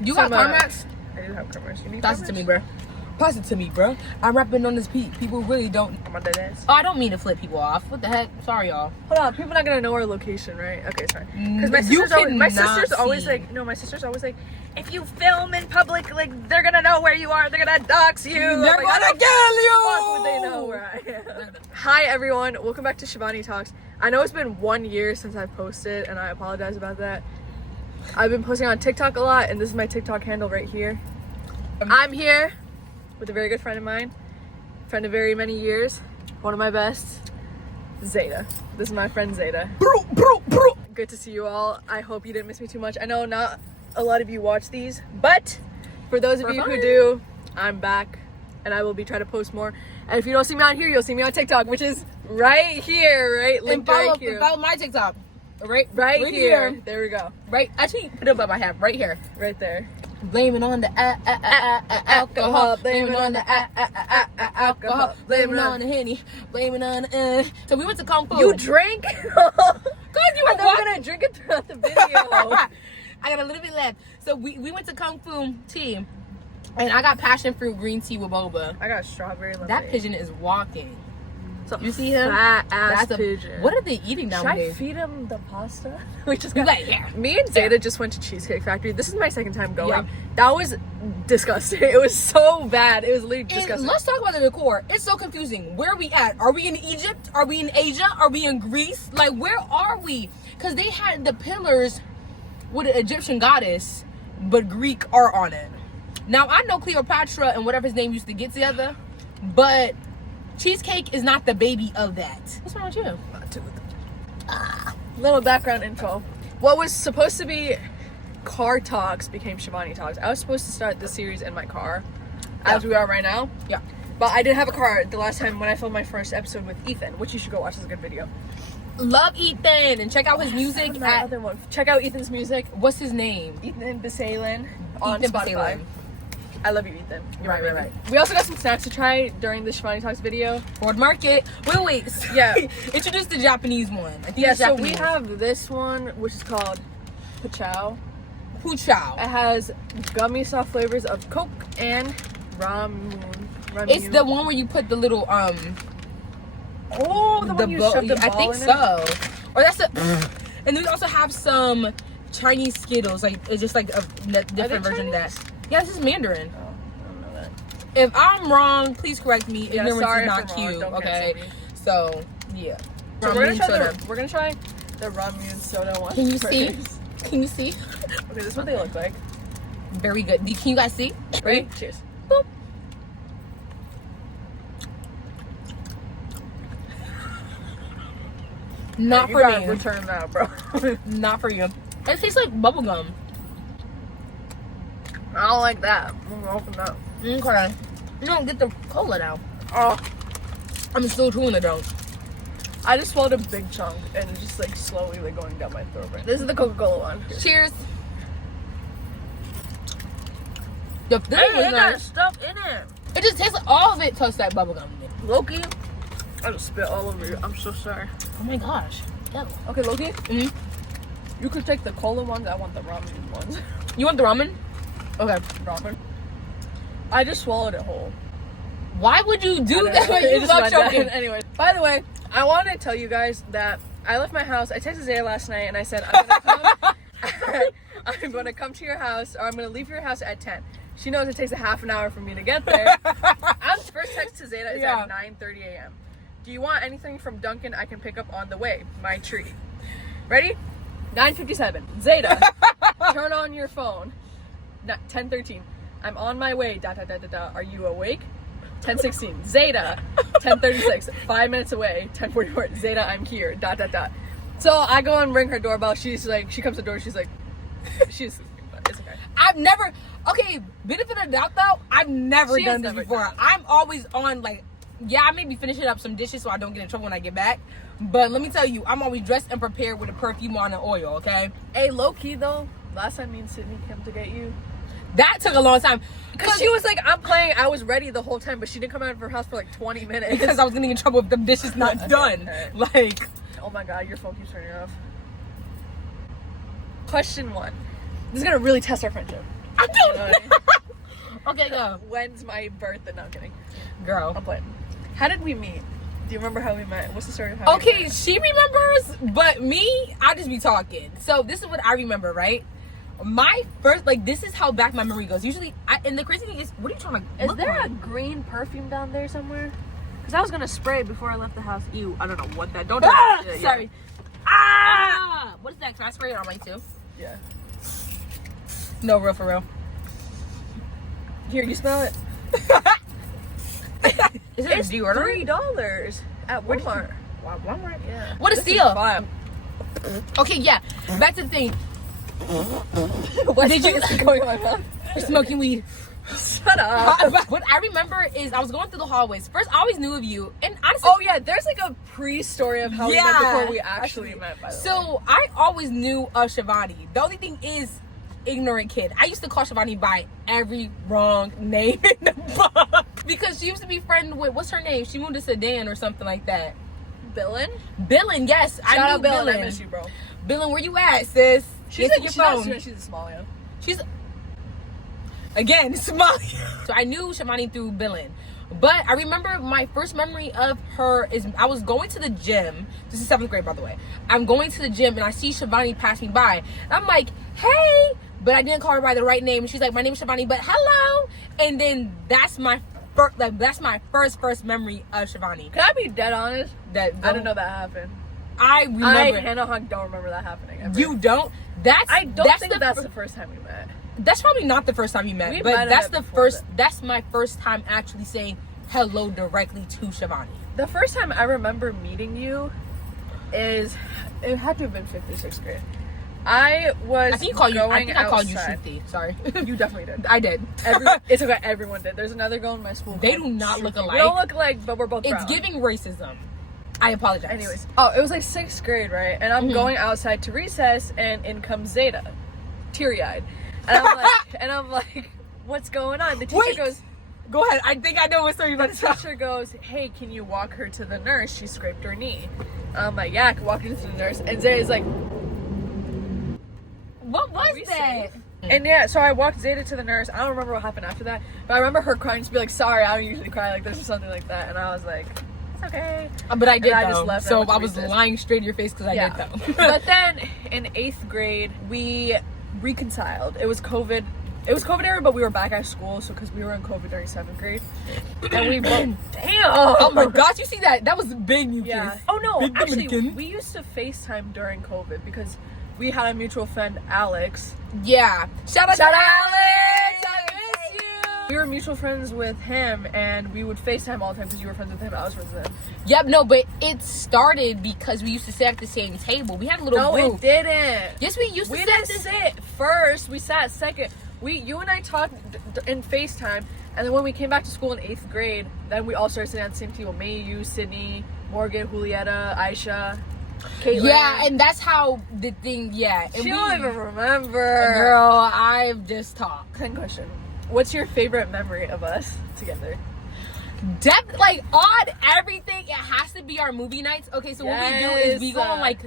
You got CarMax? I do have CarMax. You need Pass it to me, bro. Pass it to me, bro. I'm rapping on this beat. People really don't. I'm on that ass. Oh, I don't mean to flip people off. What the heck? Sorry, y'all. Hold on. People not gonna know our location, right? Okay, sorry. Because my sister's always like, no, my sister's always like, if you film in public, like they're gonna know where you are. They're gonna dox you. They're gonna kill you. Fuck would they know where I am? Hi everyone. Welcome back to Shivani Talks. I know it's been 1 year since I've posted, and I apologize about that. I've been posting on TikTok a lot, and this is my TikTok handle right here. I'm here with a very good friend of mine, friend of very many years, one of my best, ZAEDA. This is my friend ZAEDA. Good to see you all. I hope you didn't miss me too much. I know not a lot of you watch these, but for those of you who do, I'm back, and I will be trying to post more. And if you don't see me on here, you'll see me on TikTok, which is right here, right? Linked right here. Follow my TikTok. Right here. There we go. Right. Actually, put it above my head. Right here. Right there. Blaming on the alcohol. Blaming on the alcohol. Blaming on the Henny. Blaming on the. So we went to Kung Fu. You drank? Cause you were gonna drink it throughout the video. I got a little bit left. So we went to Kung Fu tea, and I got passion fruit green tea with boba. I got strawberry lemonade. That pigeon is walking. You see him? Fat ass pigeon. What are they eating nowadays? Should I feed him the pasta? We just got yeah. Me and ZAEDA just went to Cheesecake Factory. This is my second time going. Yeah. That was disgusting. It was so bad. It was literally disgusting. And let's talk about the decor. It's so confusing. Where are we at? Are we in Egypt? Are we in Asia? Are we in Greece? Like, where are we? Because they had the pillars with an Egyptian goddess, but Greek art on it. Now, I know Cleopatra and whatever his name used to get together, but cheesecake is not the baby of that. What's wrong with you? Little background info. What was supposed to be car talks became Shivani Talks. I was supposed to start this series in my car, as we are right now. Yeah. But I didn't have a car the last time when I filmed my first episode with Ethan, which you should go watch. It's a good video. Love Ethan, and check out his music. Other one. Check out Ethan's music. What's his name? Ethan Bisalin on Spotify. Bisalin. I love you, Ethan. You're right. We also got some snacks to try during the Shivani Talks video. Ford Market. Wait. Yeah. Introduce the Japanese one. I think so we have this one, which is called Puchao. It has gummy soft flavors of Coke and Ramen. It's the one where you put the little Oh, the one you shoved the ball I think in so. Or that's a. And then we also have some Chinese Skittles. Like, it's just like a different version of that. Yeah, this is Mandarin. Oh, I don't know that. If I'm wrong, please correct me. Yeah, Ignorance sorry is not if I'm cute. wrong. Okay. So yeah. So we're gonna try the ramen soda one. Can you see? Can you see? Okay, this is what they look like. Very good. Can you guys see? Ready? Cheers. Boop. Not for me. Return that, bro. Not for you. It tastes like bubblegum. I don't like that. I'm gonna open that. Okay. You don't get the cola now. Oh, I'm still chewing it though. I just swallowed a big chunk and it's just like slowly like going down my throat. Right? This is the Coca-Cola one. Cheers. The thing It got stuff in it. It just tastes like all of it tastes like bubblegum. Loki, I just spit all over you. I'm so sorry. Oh my gosh. Ew. Okay, Loki. Mm-hmm. You could take the cola ones. I want the ramen ones. You want the ramen? Okay. Ramen. I just swallowed it whole. Why would you do that? You love choking. Anyway, by the way, I wanted to tell you guys that I left my house. I texted ZAEDA last night and I said, I'm gonna come to your house, or I'm gonna leave your house at 10. She knows it takes a half an hour for me to get there. First text to ZAEDA is at 9:30 a.m. Do you want anything from Dunkin' I can pick up on the way? My treat. Ready? 9:57. ZAEDA, turn on your phone. 10:13. I'm on my way. ... Are you awake? 10:16. ZAEDA. 10:36. 5 minutes away. 10:44. ZAEDA, I'm here. ... So I go and ring her doorbell. She's like, she comes to the door. She's like, it's okay. I've never. Okay, benefit of the doubt though. I've never done this before. I'm always on like. Yeah, I may be finishing up some dishes so I don't get in trouble when I get back. But let me tell you, I'm always dressed and prepared with a perfume on and oil, okay? Hey, low-key though, last time me and Sydney came to get you, that took a long time. Because she was like, I'm playing, I was ready the whole time, but she didn't come out of her house for like 20 minutes. Because I was getting in trouble if the dishes not done. Okay. Like, oh my god, your phone keeps turning off. Question 1. This is gonna really test our friendship. I don't. Okay, go. When's my birthday? No, I'm kidding. Girl. I'm playing. How did we meet? Do you remember how we met? What's the story of how we Okay, met? she remembers, but me, I just be talking. So this is what I remember, right? My first, like, this is how back my memory goes. Usually, and the crazy thing is, what are you trying to Is look there for? a green perfume down there somewhere? Because I was going to spray before I left the house. Ew, I don't know what that... Don't... Ah! Sorry. Ah! What is that? Can I spray it on mine too? Yeah. No, real for real. Here, you smell it? Is it It's deodorant? $3 at Walmart. Wow, Walmart. Yeah. What a This is steal. fine. Okay, yeah. Back to the thing. What Did you- is going on my mouth? Smoking weed. Shut up. What I remember is I was going through the hallways. First, I always knew of you, and honestly, Oh yeah, there's like a pre-story of how we met before we actually met. By the way. so I always knew of Shivani. The only thing is, ignorant kid. I used to call Shivani by every wrong name in the book because she used to be friend with, what's her name? She moved to Sedan or something like that. Billin? Billin, yes. Shout I out knew Billin. I miss you, bro. Billin, where you at, sis? She's Answer like, your phone. she's a small one. She's again Somali. So I knew Shivani through Billin. But I remember my first memory of her is I was going to the gym. This is 7th grade, by the way. I'm going to the gym and I see Shivani pass me by. And I'm like, hey, but I didn't call her by the right name. And she's like, my name is Shivani, but hello. And then that's my first memory of Shivani. Can I be dead honest? That I didn't know that happened. I remember. Hannah Hunt, don't remember that happening. Ever. You don't? I don't think that's the first time we met. That's probably not the first time you met, We but might have that's met the before first. That's my first time actually saying hello directly to Shivani. The first time I remember meeting you is it had to have been 5th or 6th grade. I think I called you outside. Shruti. Sorry, You definitely did. I did. It's okay. Everyone did. There's another girl in my school. They called do not look Shruti. alike. We don't look alike, but we're both It's brown. giving racism. I apologize. Anyways, it was like 6th grade, right? And I'm going outside to recess, and in comes ZAEDA, teary-eyed, and I'm like, what's going on? The teacher Wait. goes. Go ahead. I think I know what story you're The about to tell. teacher goes, hey, can you walk her to the nurse? She scraped her knee. I'm like, yeah, I can walk her to the nurse. And Zayda's like, What was we that? safe? And yeah, so I walked Zayda to the nurse. I don't remember what happened after that, but I remember her crying, just be like, sorry, I don't usually cry like this or something like that. And I was like, it's okay. But I did And I though. just left and So went to I was recess. lying straight in your face because I did though. But then in 8th grade, we reconciled. It was COVID. It was COVID era, but we were back at school, so because we were in COVID during 7th grade, and we both. Damn! Oh my gosh, you see that? That was big mucus. Yeah. Oh no, Big actually, Dominican. we used to FaceTime during COVID because we had a mutual friend, Alex. Yeah. Shout out to Alex. I miss you. We were mutual friends with him, and we would FaceTime all the time because you were friends with him, I was friends with him. Yep, no, but it started because we used to sit at the same table. We had a little No, group. it didn't. Yes, we used to We sit. didn't sit first. We sat second. You and I talked in FaceTime, and then when we came back to school in 8th grade, then we all started sitting at the same table. Me, you, Sydney, Morgan, Julieta, Aisha, Caitlin. Yeah, and that's how the thing. Yeah, and She don't even remember. Girl, I've just talked. 10 question. What's your favorite memory of us together? Like on everything, it has to be our movie nights. Okay, so what we do is we go on like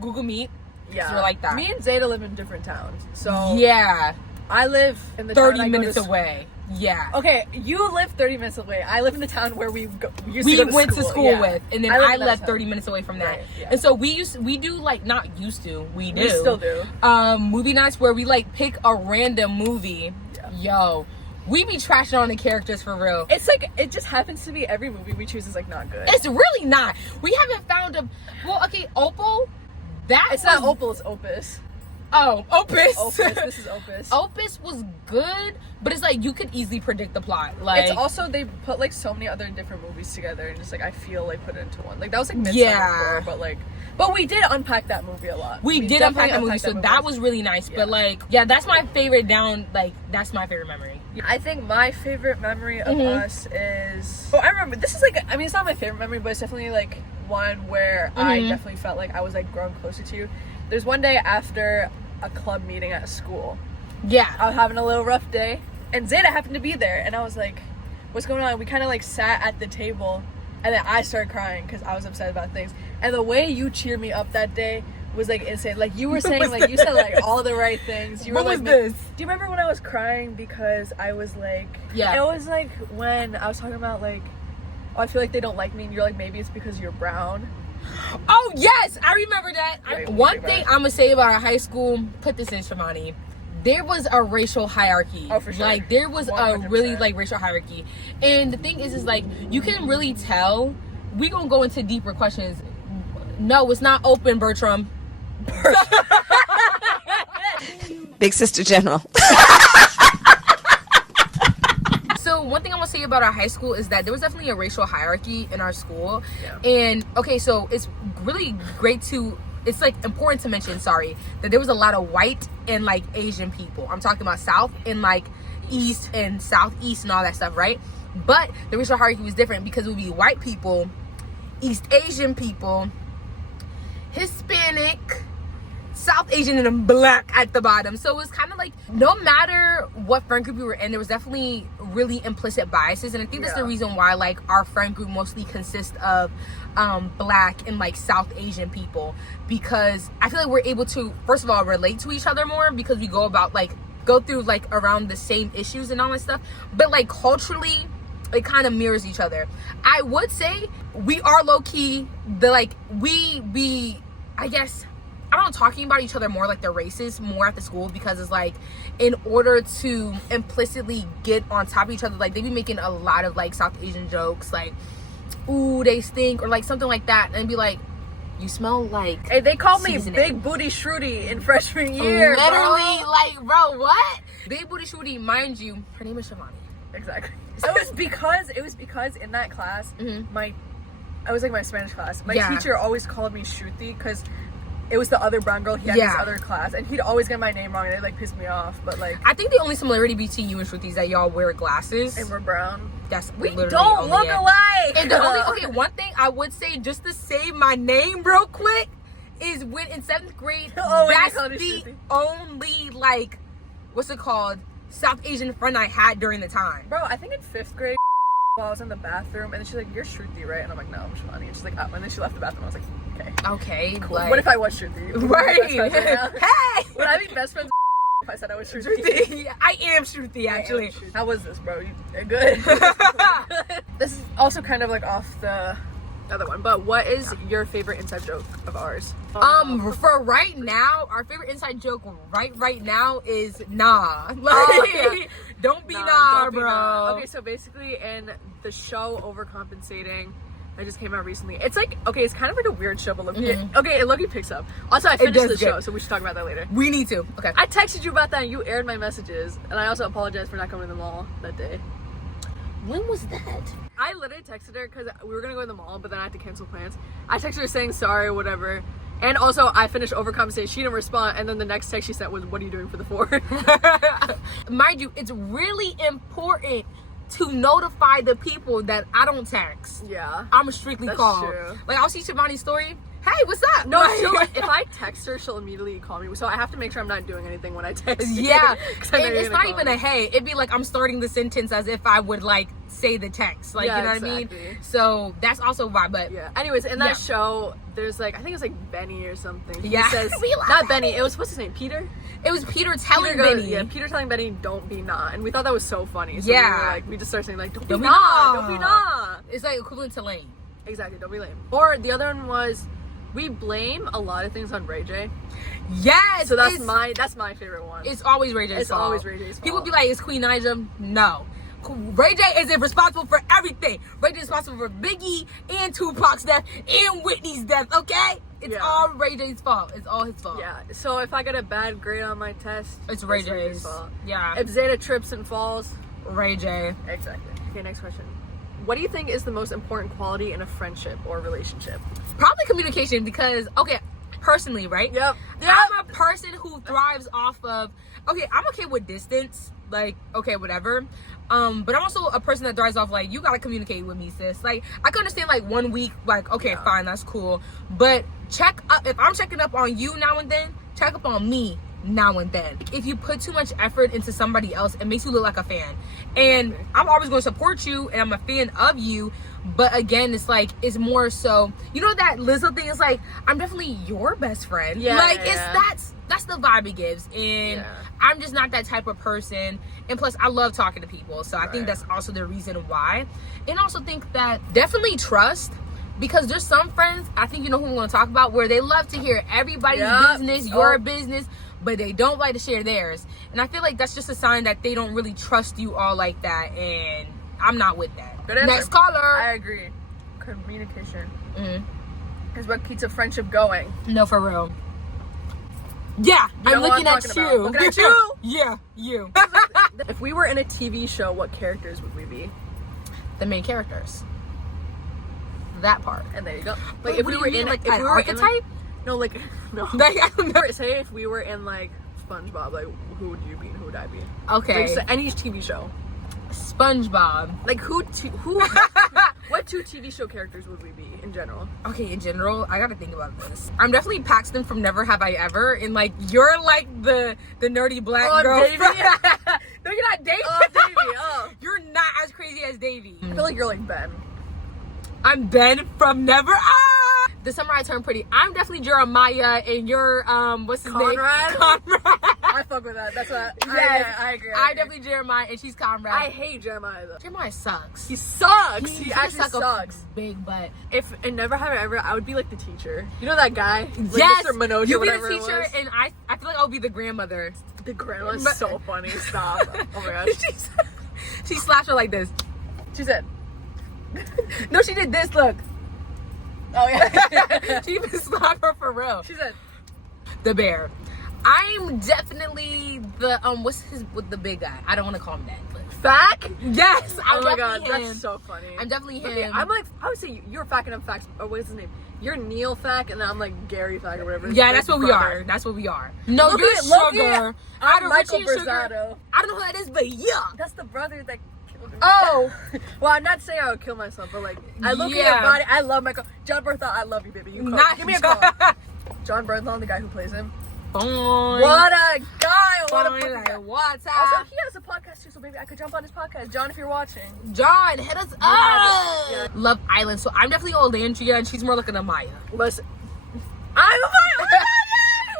Google Meet. Yeah, So we're like that. Me and Zayda live in different towns, so Yeah, I live in the 30 town I go minutes to away. Yeah. Okay, you live 30 minutes away. I live in the town where we went to school yeah. with, and then live I in that left town. 30 minutes away from that. Right, yeah. And so we do like we still do. Movie nights where we like pick a random movie. Yeah. Yo, we be trashing on the characters for real. It's like it just happens to be every movie we choose is like not good. It's really not. We haven't found a Opal. It's not Opal, it's Opus. Oh, Opus. Opus. This is Opus. Opus was good, but it's like you could easily predict the plot. Like It's also they put like so many other different movies together and just like I feel like put it into one. Like that was like Midsummer Yeah. before, but we did unpack that movie a lot. we did unpack that definitely movie, so that was really nice. Yeah. But like, yeah, that's my favorite that's my favorite memory. I think my favorite memory of us is. Oh, I remember. This is like. I mean, it's not my favorite memory, but it's definitely like one where I definitely felt like I was like growing closer to you. There's one day after a club meeting at school. Yeah. I was having a little rough day, and Zayda happened to be there, and I was like, "What's going on?" We kind of like sat at the table, and then I started crying because I was upset about things. And the way you cheered me up that day was like insane. Like you were saying, like you said like all the right things. You What were was like, this? Do you remember when I was crying because I was like, Yeah. It was like when I was talking about like, oh, I feel like they don't like me, and you're like, maybe it's because you're brown. Oh yes, I remember that. Wait, One thing I'm gonna say about our high school, put this in, Shivani. There was a racial hierarchy. Oh, for sure. Like there was 100%. a really like racial hierarchy, and the thing is like you can really tell. We gonna go into deeper questions. No, it's not open, Bertram. Big Sister General. So one thing I want to say about our high school is that there was definitely a racial hierarchy in our school. Yeah. And okay, so it's really great to, it's like important to mention, sorry, that there was a lot of white and like Asian people. I'm talking about South and like East and Southeast and all that stuff, right? But the racial hierarchy was different because it would be white people, East Asian people, Hispanic, South Asian, and then black at the bottom. So it was kind of like no matter what friend group you were in, there was definitely really implicit biases, and I think that's the reason why like our friend group mostly consists of black and like South Asian people, because I feel like we're able to first of all relate to each other more because we go through like around the same issues and all that stuff, but like culturally it kind of mirrors each other. I would say we are low-key I guess I don't know, talking about each other more like the races more at the school, because it's like in order to implicitly get on top of each other, like they be making a lot of like South Asian jokes like, ooh, they stink, or like something like that, and be like, you smell like Hey, they called me seasoning. Big Booty Shruti in freshman year. Literally, bro. like, bro, what? Big Booty Shooty, mind you, her name is Shivani. Exactly. So it was because in that class, I was like my Spanish class. My teacher always called me Shruti because it was the other brown girl he had in his other class, and he'd always get my name wrong, and it like pissed me off. But like, I think the only similarity between you and Shruti is that y'all wear glasses. and we're brown. That's We literally don't only look it. alike. And the only one thing I would say, just to say my name real quick, is when in 7th grade, Oh, when you that's called her the Shruti. only like, what's it called, South Asian friend I had during the time. Bro, I think in 5th grade, while I was in the bathroom, and then she's like, "You're Shruti, right?" And I'm like, "No, I'm Shivani." And she's like, "Oh," and then she left the bathroom. I was like, "Okay, Okay, cool." like, What if I was Shruti? Would we be right? best friends right now? Hey, Would I be best friends if I said I was Shruti? Shruti. I am Shruti, actually. How was this, bro? You're good. This is also kind of like off the other one, but what is your favorite inside joke of ours? For right now, our favorite inside joke right now is nah. Like, Yeah. don't be Nah, nah, don't be bro. nah. Okay, so basically in the show Overcompensating, that just came out recently. It's like, okay, it's kind of like a weird show, but okay, it Loki picks up. Also, I finished does the good. show, so we should talk about that later. We need to. Okay. I texted you about that, and you aired my messages, and I also apologize for not coming to the mall that day. When was that? I literally texted her because we were gonna go to the mall, but then I had to cancel plans. I texted her saying sorry or whatever. And also, I finished Overcompensating. She didn't respond, and then the next text she sent was, "What are you doing for the 4th?" Mind you, it's really important to notify the people that I don't text. Yeah. I'm strictly That's called. true. Like, I'll see Shivani's story. Hey, what's up? No, Like, if I text her, she'll immediately call me. So I have to make sure I'm not doing anything when I text you. yeah. 'Cause I know And you're it's gonna not call even me. a hey. It'd be like I'm starting the sentence as if I would like say the text. Like, Yeah, you know what I exactly. mean? So that's also why. But Yeah. Anyways, in that Yeah. show, there's like, I think it's like Benny or something. He Yeah. says, We love not Benny. It was, what's his name? Peter? it was Peter telling Peter goes- Benny. Yeah, Peter telling Benny, "Don't be nah," and we thought that was so funny. So Yeah. we just started saying like, "Don't be Don't be nah, nah. don't be nah." It's like equivalent to lame. Exactly, don't be lame. Or the other one was, we blame a lot of things on Ray J. Yes. So that's it's, my favorite one. It's always Ray J's It's fault. always Ray J's fault. People be like, "Is Queen Naija?" No. Ray J isn't responsible for everything. Ray J is responsible for Biggie and Tupac's death and Whitney's death, okay? It's Yeah. all Ray J's fault. It's all his fault. Yeah. So if I get a bad grade on my test, It's Ray J's J's. fault. Yeah. If Zeta trips and falls, Ray J. exactly. Okay, next question. What do you think is the most important quality in a friendship or relationship? Probably communication, because, okay, personally, right? Yep. I'm a person who thrives off of, okay, I'm okay with distance, like, okay, whatever. But I'm also a person that thrives off, like, you gotta communicate with me, sis. Like, I can understand, like, 1 week, like, okay, fine, that's cool. But check up, if I'm checking up on you now and then, check up on me now and then. If you put too much effort into somebody else, it makes you look like a fan. And I'm always going to support you, and I'm a fan of you, But again, it's like, it's more so, you know, that Lizzo thing is like, I'm definitely your best friend. Yeah, like, yeah. that's the vibe it gives. And I'm just not that type of person. And plus, I love talking to people. So I think that's also the reason why. And also think that definitely trust. Because there's some friends, I think you know who we want to talk about, where they love to hear everybody's business, your business, but they don't like to share theirs. And I feel like that's just a sign that they don't really trust you all like that. And I'm not with that. Good answer. Next caller. I agree. Communication is what keeps a friendship going. No, for real. Yeah, I'm looking at you. Looking at you. Yeah, you. If we were in a TV show, what characters would we be? The main characters. That part. And there you go. Like if we were in like an archetype? No, like no. Like, I don't know. Say if we were in like SpongeBob, like who would you be and who would I be? Okay. Like, so any TV show. SpongeBob. Like who what two TV show characters would we be in general? Okay, in general, I gotta think about this. I'm definitely Paxton from Never Have I Ever, and like you're like the nerdy black girl. Davey? No, you're not Davey. Oh, Davey. Oh. You're not as crazy as Davey. I feel like you're like Ben. I'm Ben from Never. This summer I turned pretty. I'm definitely Jeremiah, and you're what's his name? Conrad. I fuck with that. That's what. Yes, I agree. I'm definitely Jeremiah, and she's Conrad. I hate Jeremiah though. Jeremiah sucks. He sucks. He actually suck sucks. a big butt. If in Never Have I Ever, I would be like the teacher. You know that guy? Like Yes, Mr. Minogue you or be whatever the teacher, it was. and I feel like I'll be the grandmother. The grandma's so funny. Stop. Oh my gosh. She slapped her like this. She said. No, she did this. Look. Oh yeah. She even slapped her for real. She said. The bear. I'm definitely the with the big guy. I don't want to call him that, but Fack? yes. Oh my god, him. that's so funny. I'm definitely him. Okay, I'm like, I would say you're Fack and I'm Fack. Or what is his name? You're Neil Fack and I'm like Gary Fack or whatever. Yeah, that's what we are. That's what we are. No, Look you're at- look Sugar. at- I I'm don't Michael Richie and Sugar. Brzado. I don't know who that is, but yeah. That's the brother that killed him. Oh. Well, I'm not saying I would kill myself, but like, I look at Yeah. your body. I love Michael. John Bernthal, I love you, baby. You call. Not- Give me a call. John Bernthal, the guy who plays him. Boing. What a guy! What a Boing, fucking like, guy. what's Also, up? he has a podcast too, so maybe I could jump on his podcast. John, if you're watching. John, hit us up. Yeah. Love Island. So I'm definitely Olandria, and she's more looking at Maya. Listen. I'm a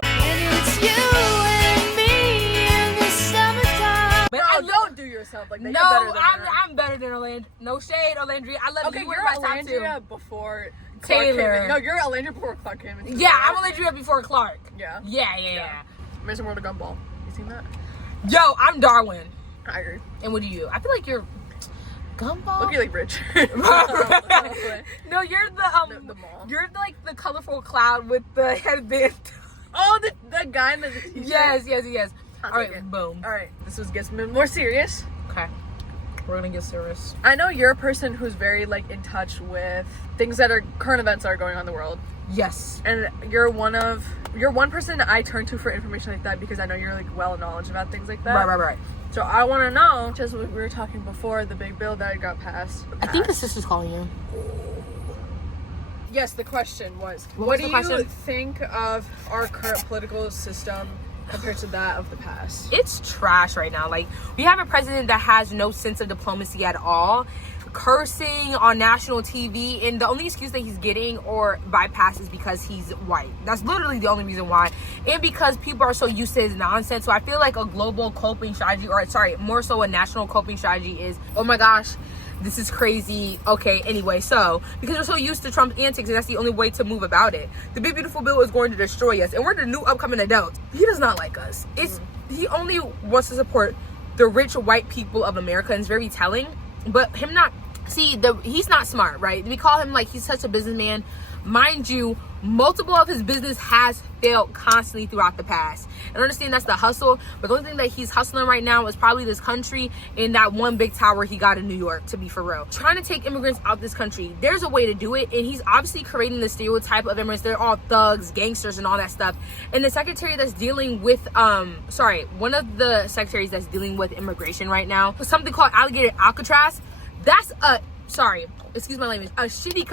It's you and me in the summertime. But No, don't do yourself like that. No, You're better than her. I'm better than Olandria. No shade, Olandria. I love Okay, you. you're We're my top two. Alandria before Clark Taylor. came in. No, you're Alandria before Clark came in. Yeah, I'm Olandria before Clark. Yeah. Yeah. Amazing World of Gumball. You seen that? Yo, I'm Darwin. I agree. And what are you? I feel like you're Gumball. Look, you like rich. No, you're The mall. You're like the colorful cloud with the headband. Oh, the guy in the t-shirt. Yes. I'll All take right, it. boom. All right, this gets more serious. Okay, we're gonna get serious. I know you're a person who's very like in touch with things that are current events that are going on in the world, Yes. and you're one person I turn to for information like that because I know you're like well knowledge about things like that. Right. So I want to know, just what we were talking before, the big bill that got passed. I think the sister's calling you. Yes, the question was, What what was do the you question? think of our current political system compared to that of the past? It's trash right now. Like, we have a president that has no sense of diplomacy at all, cursing on national TV, and the only excuse that he's getting or bypass is because he's white. That's literally the only reason why, and because people are so used to his nonsense. So I feel like a global coping strategy, or sorry, more so a national coping strategy is, oh my gosh, this is crazy. Okay, anyway, so because we're so used to Trump's antics, and that's the only way to move about it. The big beautiful bill is going to destroy us, and we're the new upcoming adults. He does not like us. He only wants to support the rich white people of America, and it's very telling. But him not he's not smart, right? We call him like he's such a businessman. Mind you, multiple of his business has failed constantly throughout the past. And I understand that's the hustle, but the only thing that he's hustling right now is probably this country and that one big tower he got in New York, to be for real. Trying to take immigrants out this country, there's a way to do it, and he's obviously creating the stereotype of immigrants. They're all thugs, gangsters, and all that stuff. And the secretary that's dealing with, one of the secretaries that's dealing with immigration right now, something called Alligator Alcatraz, that's a sorry, excuse my language, a shitty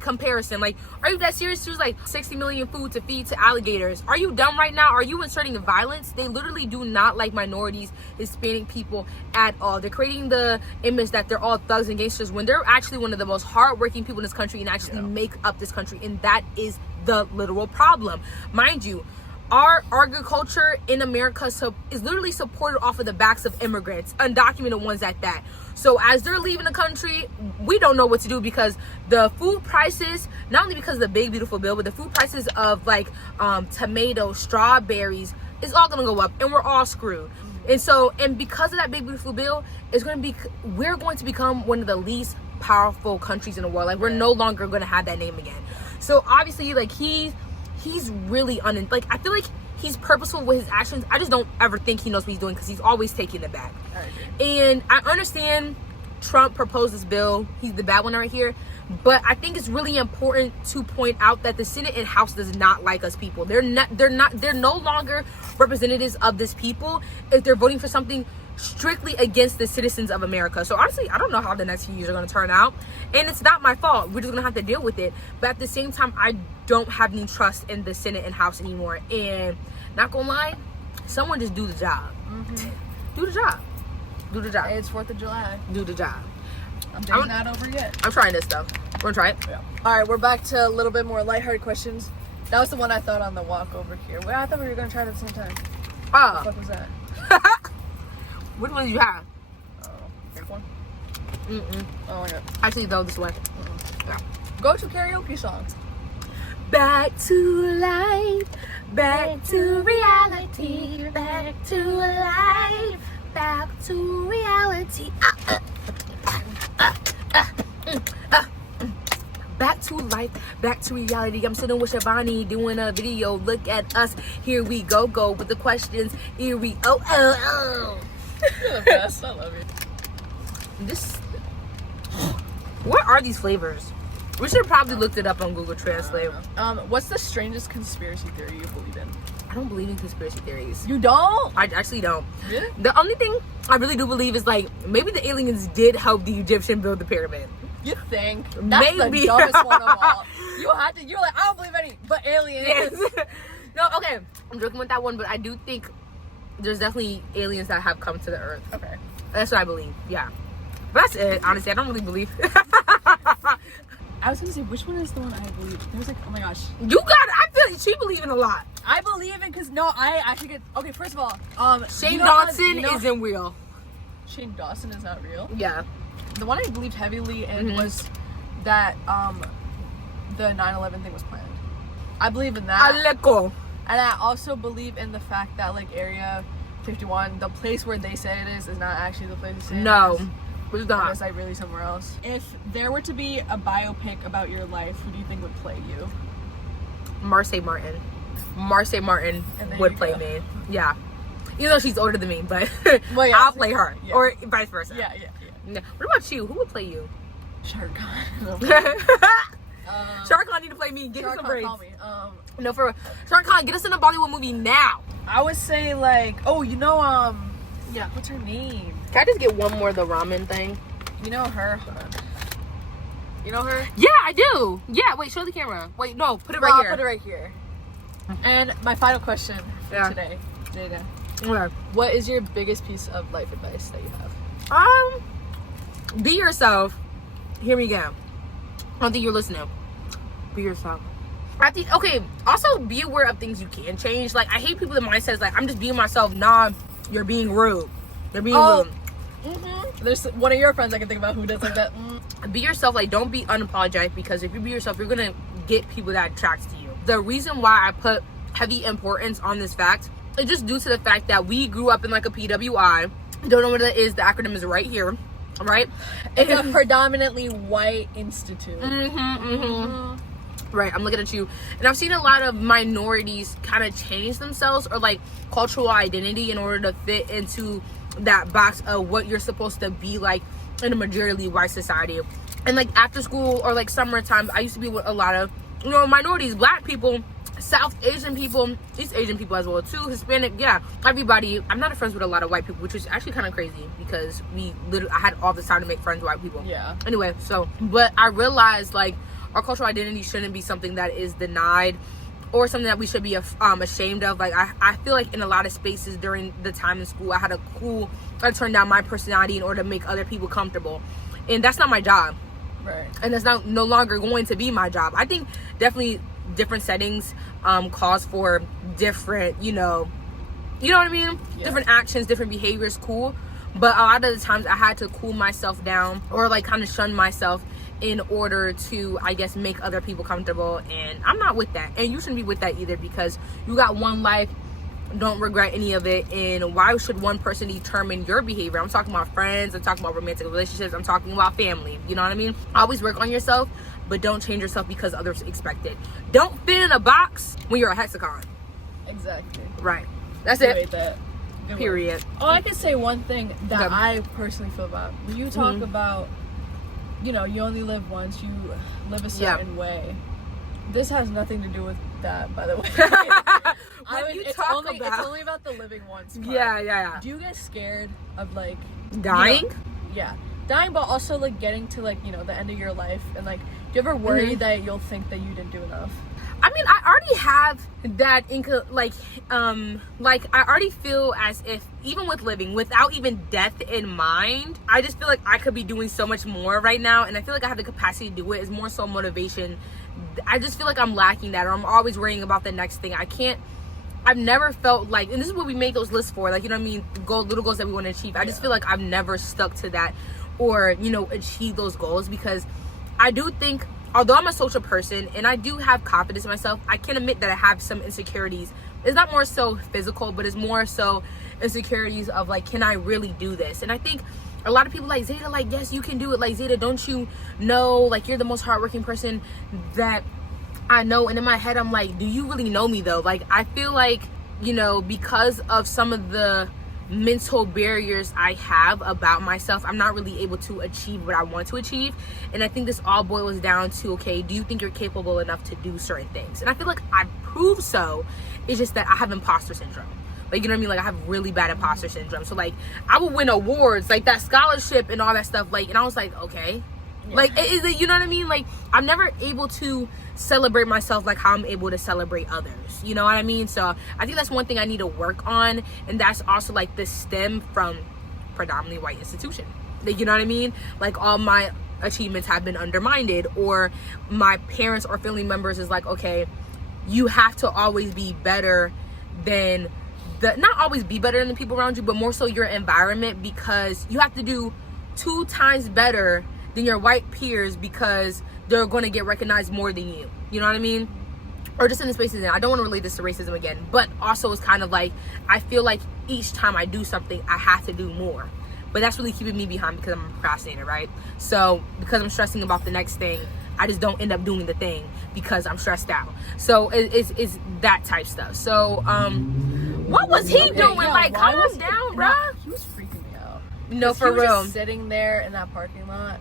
comparison. Like, are you that serious? There's like 60 million food to feed to alligators. Are you dumb right now? Are you inserting violence? They literally do not like minorities, Hispanic people at all. They're creating the image that they're all thugs and gangsters when they're actually one of the most hardworking people in this country and actually make up this country. And that is the literal problem. Mind you, our agriculture in America is literally supported off of the backs of immigrants, undocumented ones at that. So as they're leaving the country, we don't know what to do because the food prices, not only because of the big beautiful bill, but the food prices of like tomatoes, strawberries, is all gonna go up and we're all screwed. And because of that big beautiful bill, we're going to become one of the least powerful countries in the world. Like, we're no longer gonna have that name again. So obviously, like, he's really like, I feel like he's purposeful with his actions. I just don't ever think he knows what he's doing because he's always taking it back. And I understand Trump proposed this bill. He's the bad one right here. But I think it's really important to point out that the Senate and House does not like us people. They're no longer representatives of this people if they're voting for something strictly against the citizens of America. So honestly, I don't know how the next few years are going to turn out, and it's not my fault. We're just going to have to deal with it. But at the same time, I don't have any trust in the Senate and House anymore. And not gonna lie, someone just do the job. Do the job. Do the job. It's 4th of July. Do the job. I'm not over yet. I'm trying this stuff. We're gonna try it. Yeah. All right, we're back to a little bit more lighthearted questions. That was the one I thought on the walk over here. Well, I thought we were gonna try it at the same time. What the fuck was that? Which one did you have? Here's one. Oh my god. Actually, though, this one. Yeah. Go to karaoke songs. Back to life, back to reality, back to life, back to reality. Back to life, back to reality. I'm sitting with SHIVANI doing a video. Look at us. Here we go with the questions. Here we oh. You're the best. I love you. What are these flavors? We should have probably looked it up on Google Translate. What's the strangest conspiracy theory you believe in? I don't believe in conspiracy theories. You don't? I actually don't. Really? The only thing I really do believe is, like, maybe the aliens did help the Egyptian build the pyramid. You think? That's Maybe. the dumbest one of all. You're like, I don't believe any, but aliens. Yes. No, okay. I'm joking with that one, but I do think there's definitely aliens that have come to the earth. Okay. That's what I believe. Yeah. But that's it. Honestly, I don't really believe. I was gonna say, which one is the one I believe? There was like, oh my gosh. You got it. I feel like she believes in a lot. I believe in because I actually get okay. First of all, Shane Dawson isn't real. Shane Dawson is not real. Yeah. The one I believed heavily in was that the 9/11 thing was planned. I believe in that. Aleko. And I also believe in the fact that like Area 51, the place where they say it is not actually the place they say it is. No. It's not. It's like really somewhere else. If there were to be a biopic about your life, who do you think would play you? Marseille Martin. Marseille Martin would play me. Yeah. Even though she's older than me, but well, yeah, I'll play her. Yeah. Or vice versa. Yeah. What about you? Who would play you? Shah Rukh Khan. Shah Rukh Khan need to play me. Get us some braids. Call me. No, for Shah Rukh Khan, get us in a Bollywood movie now. I would say like, yeah, what's her name? Can I just get one more of the ramen thing? You know her? Hold on. You know her? Yeah, I do. Yeah, wait, show the camera. Wait, no, put it right here. I'll put it right here. And my final question for today, ZAEDA. Okay. What is your biggest piece of life advice that you have? Be yourself. Hear me go. I don't think you're listening. Be yourself. I think, okay, also be aware of things you can change. Like, I hate people that mindset is like, I'm just being myself. Nah, you're being rude. They're being rude. There's one of your friends I can think about who does like that. Be yourself. Like, don't be unapologetic, because if you be yourself, you're gonna get people that attracts to you. The reason why I put heavy importance on this fact is just due to the fact that we grew up in like a PWI. Don't know what that is. The acronym is right here, right? It's a predominantly white institute. Right, I'm looking at you, and I've seen a lot of minorities kind of change themselves or like cultural identity in order to fit into that box of what you're supposed to be like in a majority white society. And like after school or like summertime, I used to be with a lot of minorities, black people, South Asian people, East Asian people as well too, Hispanic, yeah, everybody. I'm not friends with a lot of white people, which is actually kind of crazy because I had all the time to make friends with white people. Yeah. Anyway, so, but I realized like our cultural identity shouldn't be something that is denied or something that we should be ashamed of. Like I feel like in a lot of spaces during the time in school, I turned down my personality in order to make other people comfortable, and that's not my job. Right. And that's no longer going to be my job. I think definitely different settings calls for different, you know what I mean? Yeah. Different actions, different behaviors, cool. But a lot of the times I had to cool myself down or like kind of shun myself in order to, I guess, make other people comfortable. And I'm not with that. And you shouldn't be with that either, because you got one life. Don't regret any of it. And why should one person determine your behavior? I'm talking about friends, I'm talking about romantic relationships, I'm talking about family. You know what I mean? Always work on yourself, but don't change yourself because others expect it. Don't fit in a box when you're a hexagon. Exactly. Right. That's Good it. that. Period. Oh, I can say one thing that I personally feel about when you talk about, you know, you only live once, you live a certain way. This has nothing to do with that, by the way. It's only about the living once part. Yeah. Do you get scared of like dying? You know, yeah, dying, but also like getting to like, you know, the end of your life, and like, do you ever worry that you'll think that you didn't do enough? I mean, I already have that I already feel as if even with living without even death in mind, I just feel like I could be doing so much more right now, and I feel like I have the capacity to do it. It's more so motivation. I just feel like I'm lacking that, or I'm always worrying about the next thing. I've never felt like, and this is what we make those lists for, like, you know what I mean, little goals that we want to achieve. I just feel like I've never stuck to that or, you know, achieve those goals, because I do think, although I'm a social person and I do have confidence in myself, I can admit that I have some insecurities. It's not more so physical, but it's more so insecurities of like, can I really do this? And I think a lot of people like, ZAEDA, like, yes, you can do it. Like, ZAEDA, don't you know, like, you're the most hardworking person that I know. And in my head, I'm like, do you really know me though? Like, I feel like, you know, because of some of the mental barriers I have about myself, I'm not really able to achieve what I want to achieve. And I think this all boils down to, okay, do you think you're capable enough to do certain things? And I feel like I prove so. It's just that I have imposter syndrome. Like, you know what I mean? Like, I have really bad imposter syndrome. So like, I would win awards, like that scholarship and all that stuff. Like, and I was like, okay, like, is it, you know what I mean? Like, I'm never able to celebrate myself like how I'm able to celebrate others. You know what I mean? So I think that's one thing I need to work on. And that's also like the stem from predominantly white institution. Like, you know what I mean? Like, all my achievements have been undermined, or my parents or family members is like, okay, you have to always be better than not always be better than the people around you, but more so your environment, because you have to do 2 times better than your white peers because they're going to get recognized more than you. You know what I mean? Or just in the spaces. And I don't want to relate this to racism again, but also it's kind of like, I feel like each time I do something, I have to do more. But that's really keeping me behind because I'm a procrastinator, right? So because I'm stressing about the next thing, I just don't end up doing the thing because I'm stressed out. So it's that type stuff. So what was he doing? Like, calm down, bro. He was freaking me out. No, for real. He was just sitting there in that parking lot.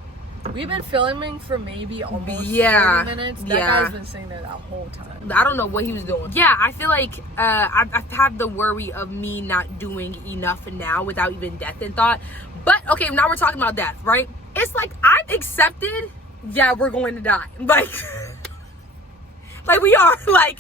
We've been filming for maybe almost 30 minutes. That guy's been sitting there that whole time. I don't know what he was doing. Yeah, I feel like I've had the worry of me not doing enough now without even death in thought. But okay, now we're talking about death, right? It's like I've accepted, yeah, we're going to die. Like, like we are. Like,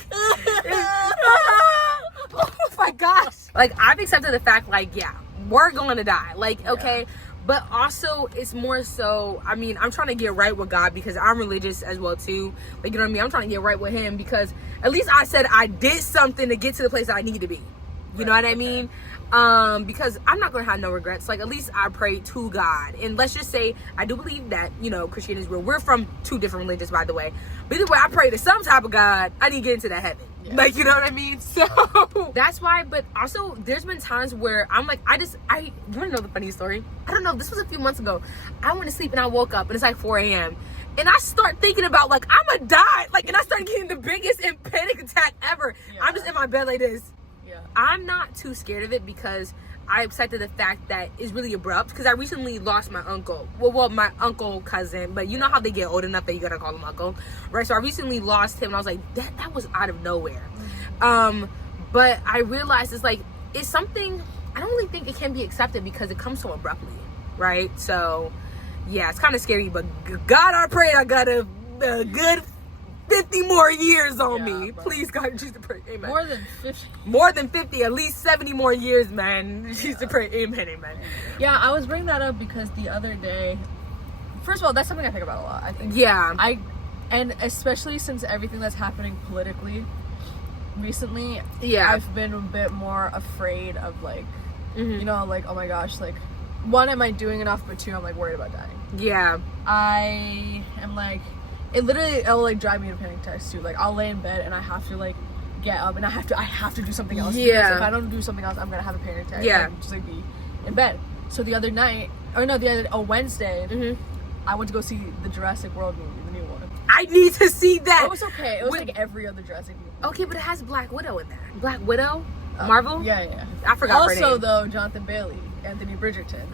oh my gosh. Like, I've accepted the fact, like, yeah, we're going to die. Like, okay. But also, it's more so, I mean, I'm trying to get right with God because I'm religious as well, too. Like, you know what I mean? I'm trying to get right with him because at least I said I did something to get to the place that I need to be. You know what I mean? Because I'm not going to have no regrets. Like, at least I prayed to God. And let's just say, I do believe that, you know, Christianity is real. We're from 2 different religions, by the way. But either way, I pray to some type of God. I need to get into that heaven. Yeah. Like, you know what I mean? So that's why. But also, there's been times where I'm like, you want to know the funny story? I don't know. This was a few months ago. I went to sleep and I woke up and it's like 4 a.m. And I start thinking about, like, I'm going to die. Like, and I start getting the biggest panic attack ever. Yeah. I'm just in my bed like this. Yeah. I'm not too scared of it because I accepted the fact that it's really abrupt because I recently lost my uncle. Well, my uncle cousin, but you know how they get old enough that you gotta call him uncle, right? So I recently lost him, and I was like, that was out of nowhere. But I realized it's something I don't really think it can be accepted because it comes so abruptly, right? So yeah, it's kind of scary. But God, I pray I got a good 50 more years on me. Bro. Please, God, Jesus, pray. Amen. More than 50. More than 50, at least 70 more years, man. Jesus, pray. Amen, amen. Yeah, I was bringing that up because the other day, first of all, that's something I think about a lot, I think. Yeah. And especially since everything that's happening politically recently, yeah, I've been a bit more afraid of like, you know, like, oh my gosh, like, one, am I doing enough? But two, I'm like worried about dying. Yeah. I am like, it'll like drive me to panic attacks too. Like, I'll lay in bed and I have to like get up and I have to do something else. Yeah. If I don't do something else, I'm gonna have a panic attack. Yeah. And just like be in bed. So the other night, Wednesday, I went to go see the Jurassic World movie, the new one. I need to see that. It was okay. It was like every other Jurassic movie. Okay, but it has Black Widow in there. Black Widow? Marvel? Yeah. I forgot her name. Also, though, Jonathan Bailey, Anthony Bridgerton,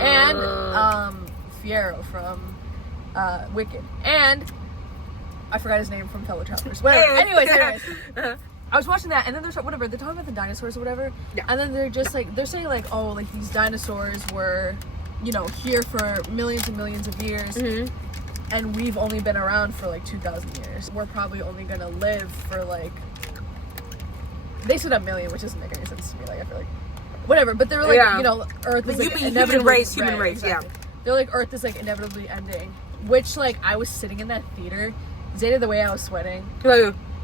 and Fierro from Wicked, and I forgot his name from fellow travelers. Whatever. Anyways. I was watching that, and then they're talking about the dinosaurs or whatever. Yeah. And then they're just like, they're saying like, oh, like these dinosaurs were, you know, here for millions and millions of years. And we've only been around for like 2,000 years. We're probably only gonna live for like, they said 1 million, which doesn't make any sense to me. Like, I feel like, whatever. But they were like, you know, Earth is like human race, exactly. Yeah. They're like, Earth is like inevitably ending. Which, like, I was sitting in that theater, ZAEDA, the way I was sweating.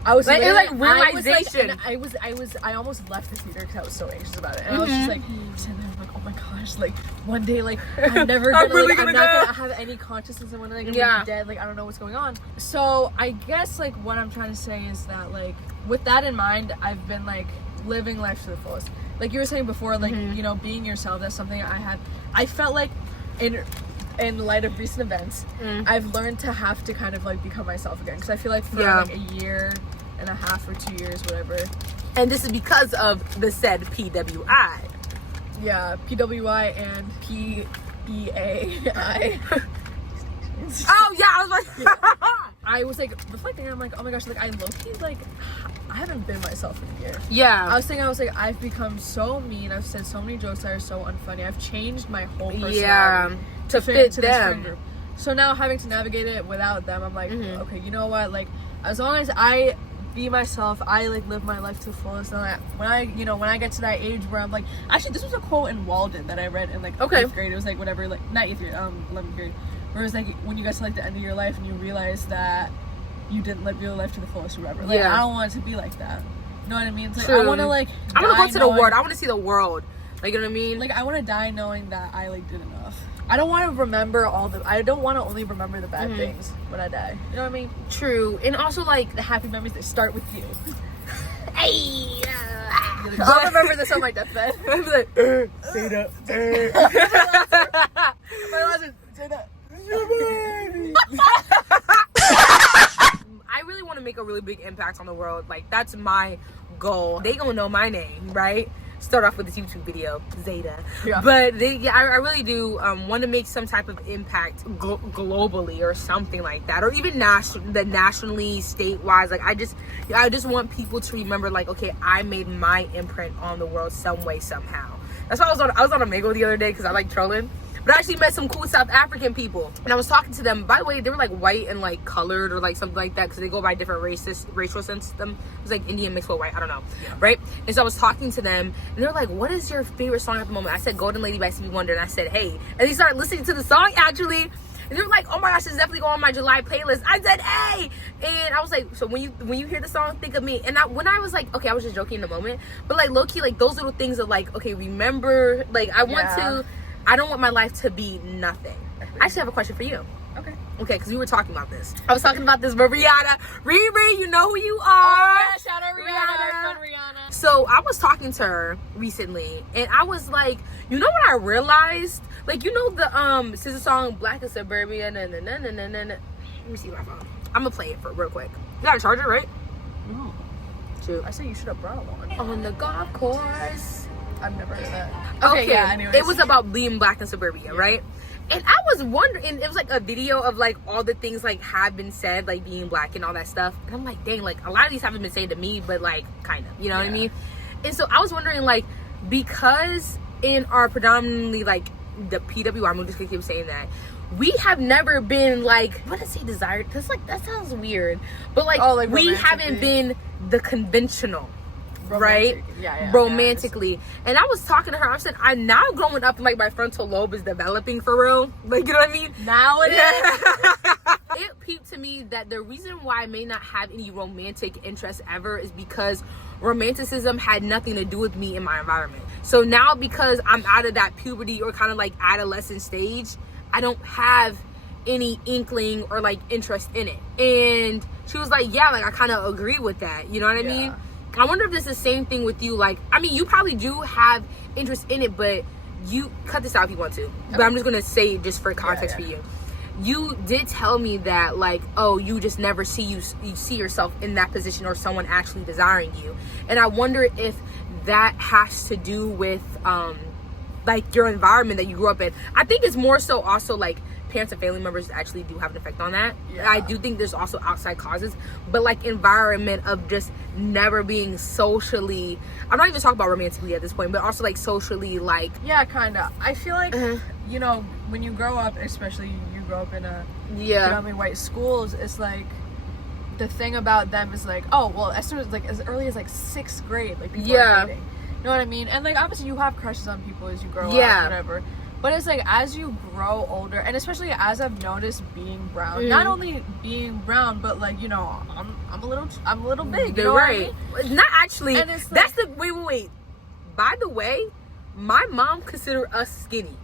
I was like, it was like realization. I almost left the theater because I was so anxious about it, and I was just like sitting there, like, oh my gosh, like one day, like I'm never gonna, I'm not gonna have any consciousness, and when like I'm gonna be dead, like I don't know what's going on. So I guess like what I'm trying to say is that like with that in mind, I've been like living life to the fullest. Like you were saying before, like you know, being yourself. That's something I felt like in light of recent events, I've learned to have to kind of like become myself again, because I feel like for like a year and a half or 2 years, whatever. And this is because of the said PWI. Yeah, PWI and PEAI. Oh yeah, I was like, I was like reflecting, and I'm like, oh my gosh, like I low-key, like I haven't been myself in a year. Yeah. I was like, I've become so mean. I've said so many jokes that are so unfunny. I've changed my whole personality to fit them. This friend group. So now having to navigate it without them, I'm like, okay, you know what? Like, as long as I be myself, I like live my life to the fullest. And when I get to that age where I'm like, actually, this was a quote in Walden that I read in like 8th grade. It was like whatever, like not 8th grade, 11th grade. Where it was like when you get to like the end of your life and you realize that you didn't live your life to the fullest or whatever. Like I don't want it to be like that. You know what I mean? It's like, I want to like. I want to go to the world. I want to see the world. Like, you know what I mean? Like, I want to die knowing that I like did enough. I don't want to remember I don't want to only remember the bad things when I die. You know what I mean? True. And also, like, the happy memories that start with you. Hey! I'll remember this on my deathbed. I'll be like, say that. My last is, say that. I really want to make a really big impact on the world. Like, that's my goal. They gonna know my name, right? Start off with this YouTube video, ZAEDA. Yeah. But I really do want to make some type of impact globally or something like that, or even nationally, state-wise. Like I just want people to remember, like, okay, I made my imprint on the world some way, somehow. That's why I was on Omegle the other day, because I like trolling. But I actually met some cool South African people, and I was talking to them. By the way, they were like white and like colored or like something like that, because they go by different racial system. It was like Indian mixed with white, I don't know, right? And so I was talking to them, and they were like, "What is your favorite song at the moment?" I said, "Golden Lady by Stevie Wonder," and I said, "Hey," and they started listening to the song actually, and they were like, "Oh my gosh, it's definitely going on my July playlist." I said, "Hey," and I was like, "So when you hear the song, think of me." And when I was like, okay, I was just joking in the moment, but like low key, like those little things of like, okay, remember, like I don't want my life to be nothing. I actually have a question for you. Okay, because we were talking about this. I was talking about this with Rihanna. Riri, you know who you are. Oh, yeah, shout out Rihanna. Fun Rihanna. So I was talking to her recently, and I was like, you know what I realized? Like, you know the SZA song Black and Suburbia, Let me see my phone. I'm gonna play it for real quick. You got a charger, right? No. Shoot. I said you should have brought one. On the golf course. I've never heard of that. Okay, yeah, anyways. it was about being black in suburbia, right? And I was wondering, it was like a video of like all the things like have been said, like being black and all that stuff. And I'm like, dang, like a lot of these haven't been said to me, but like kind of, you know what I mean? And so I was wondering, like, because in our predominantly like the PWI, I'm just gonna keep saying that, we have never been like, what did I say, desired? Because like that sounds weird, but like we haven't been the conventional. Right? Romantically. And I was talking to her, I said, I'm now growing up and like my frontal lobe is developing for real. Like, you know what I mean? Now it is. It peeped to me that the reason why I may not have any romantic interest ever is because romanticism had nothing to do with me in my environment. So now, because I'm out of that puberty or kind of like adolescent stage, I don't have any inkling or like interest in it. And she was like, yeah, like I kind of agree with that. You know what I mean? I wonder if it's the same thing with you. Like, I mean, you probably do have interest in it, but you cut this out if you want to. But I'm just gonna say it just for context for you. You did tell me that, like, oh, you just never you see yourself in that position or someone actually desiring you. And I wonder if that has to do with like your environment that you grew up in. I think it's more so also like parents and family members actually do have an effect on that. I do think there's also outside causes, but like environment of just never being socially, I'm not even talking about romantically at this point, but also like socially, like, yeah, kind of. I feel like you know, when you grow up, especially you grow up in a predominantly white schools, it's like the thing about them is like, oh well, as soon as like as early as like 6th grade, like people are dating. You know what I mean? And like obviously you have crushes on people as you grow up, whatever. But it's like as you grow older, and especially as I've noticed being brown, not only being brown, but like, you know, I'm a little big. You know right? What I mean? Not actually. And it's that's the wait. By the way, my mom considered us skinny.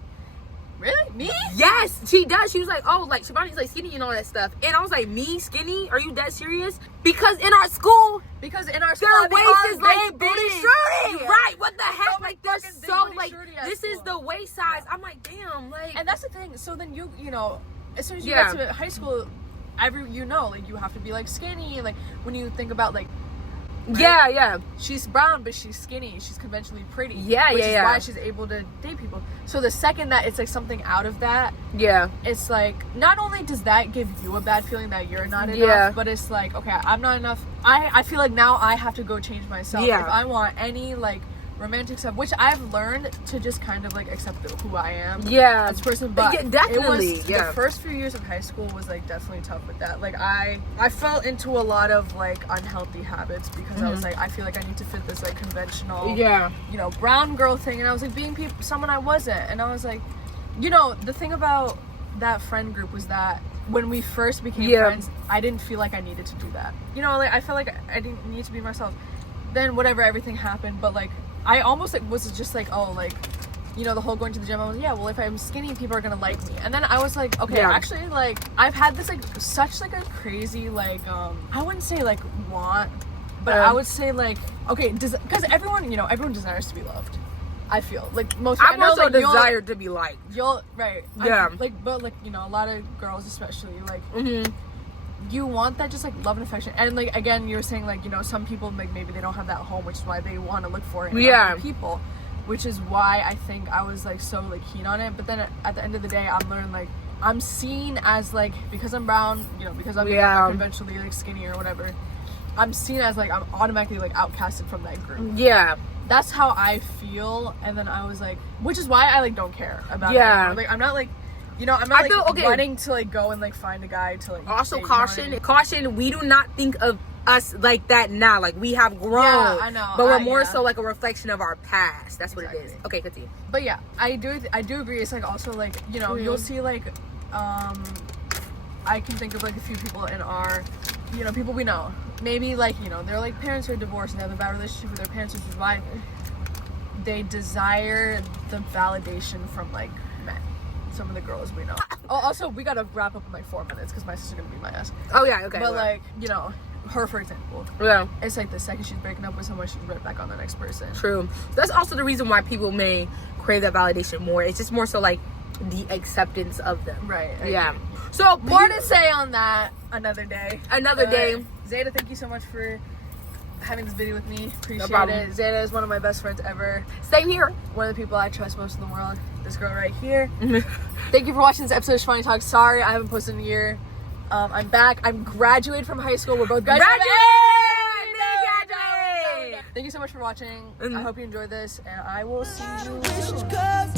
Really? Me? Yes, she does. She was like, oh, like Shivani's like skinny and all that stuff. And I was like, me skinny? Are you that serious? Because in our school, their waist is like big. Right? What the heck? Like they're so like this is the waist size. I'm like, damn. Like, and that's the thing. So then you know, as soon as you get to high school, like you have to be like skinny. Like when you think about like. Right? She's brown, but she's skinny. She's conventionally pretty. Which is why she's able to date people. So the second that it's like something out of that, it's like not only does that give you a bad feeling that you're not enough, but it's like, okay, I'm not enough. I feel like now I have to go change myself if I want any like romantic stuff, which I've learned to just kind of like accept who I am as a person. But definitely the first few years of high school was like definitely tough with that. Like I fell into a lot of like unhealthy habits because I was like, I feel like I need to fit this like conventional you know, brown girl thing, and I was like being someone I wasn't. And I was like, you know, the thing about that friend group was that when we first became friends, I didn't feel like I needed to do that. You know, like I felt like I didn't need to be myself. Then whatever, everything happened, but like I almost like was just like, oh, like, you know, the whole going to the gym, I was well, if I'm skinny, people are gonna like me. And then I was like, okay, actually, like I've had this like such like a crazy like I wouldn't say like want, but I would say like, okay, because everyone desires to be loved. I feel like most. I'm also desired to be liked. Right. Like, but like, you know, a lot of girls especially like. You want that just like love and affection, and like again you were saying like, you know, some people like maybe they don't have that home, which is why they want to look for it in other people, which is why I think I was like so like keen on it. But then at the end of the day, I'm learning like I'm seen as like, because I'm brown, you know, because I'm like, conventionally like skinny or whatever, I'm seen as like I'm automatically like outcasted from that group. That's how I feel. And then I was like, which is why I like don't care about it anymore. Like I'm not like, you know, I'm not like wanting to like go and like find a guy to like also date, caution, you know what I mean? caution, we do not think of us like that now. Like we have grown, I know, but we're more so like a reflection of our past. That's what it is. Okay, continue. But yeah, I do agree. It's like also like, you know, you'll see like I can think of like a few people in our, you know, people we know, maybe like, you know, they're like parents who are divorced and they have a bad relationship with their parents who survived. They desire the validation from like men. Some of the girls we know. Also, we gotta wrap up in like 4 minutes because my sister's gonna beat my ass. Oh yeah, okay. But like, you know, her for example. It's like the second she's breaking up with someone, she's right back on the next person. True. That's also the reason why people may crave that validation more. It's just more so like the acceptance of them. Right. So more to say on that another day. Another day. ZAEDA, thank you so much for having this video with me. Appreciate problem. it. ZAEDA is one of my best friends ever. Same here. One of the people I trust most in the world. This girl right here. Thank you for watching this episode of SHIVANI Talks. Sorry, I haven't posted in a year. I'm back. I'm graduated from high school. We're both graduated. Thank you so much for watching. I hope you enjoyed this, and I will see you soon.